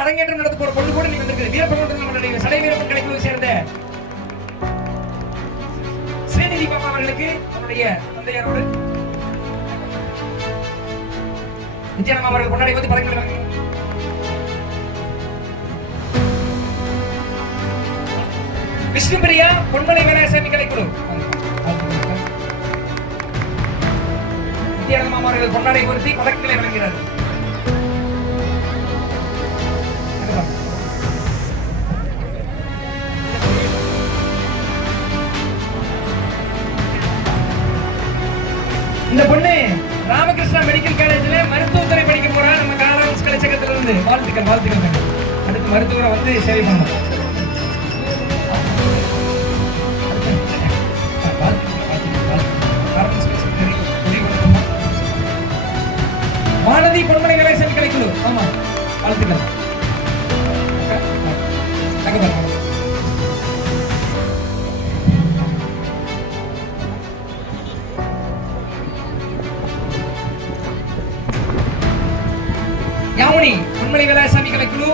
அரங்கேற்றம் நடத்த போற பொண்ணு கூட நீங்க வந்திருக்குது. வீரப்பன் நம்மளுடைய சடை வீரப்பன் கலைக்குழுவை சேர்ந்த ஸ்ரீநிதி பாப்பா அவர்களுக்கு அவருடைய தந்தையாரோடு நித்யானந்தா அவர்கள் கொண்டாடி வந்து பதக்கங்களை வாங்கி விஷ்ணுபிரியா பொன்மலை வேளாசாமி கலைக்குழு நித்யானந்தா அவர்கள் கொண்டாடி பொருத்தி பதக்கங்களை வழங்குகிறார்கள். இந்த பொண்ணு ராமகிருஷ்ணா மெடிக்கல் காலேஜ்ல மருத்துவத்துறை படிக்க போறா. நம்ம காராம்ஸ் கலைச்சகத்துல இருந்து வாழ்த்துக்கள். அடுத்து மருத்துவரை வந்து சேவை பண்ணணும். வானதி பொன்மலை வேளாசாமி கலைக்குழு. ஆமா, வாழ்த்துக்கள். யாமுனி பொன்மலை வேளாசாமி கலைக்குழு.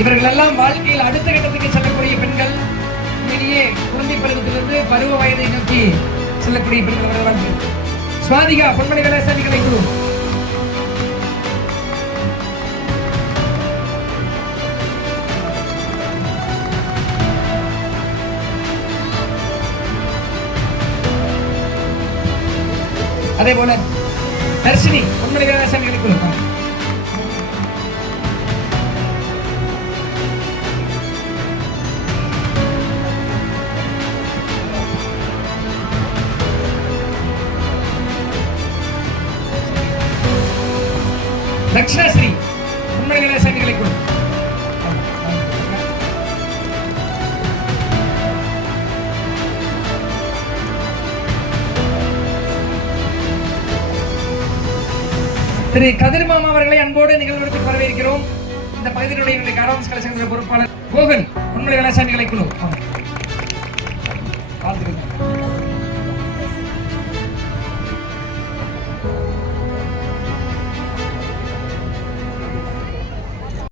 இவர்கள் எல்லாம் வாழ்க்கையில் அடுத்த கட்டத்துக்கு செல்லக்கூடிய பெண்கள். உண்மையிலேயே குழந்தை பருவத்திலிருந்து பருவ வயதை நோக்கி செல்லக்கூடிய பெண்கள். சுவாதிகா பொன்மலை வேளாசாமி கலைக்குழு. அதே போல தர்ஷினி பொன்மலை வேளாசாமி கலைக்குழு. தக்ஷணஸ்ரீ பொன்மலை வேளாசாமி கலைக்குழு. திரு கதிர்மாமா அவர்களை அன்போடு நிகழ்வுக்கு வரவேற்கிறோம். இந்த பகுதியினுடைய காராம்ஸ் கலைச்சங்க பொறுப்பாளர் கோகுல் பொன்மலை வேளாசாமி கலைக்குழு.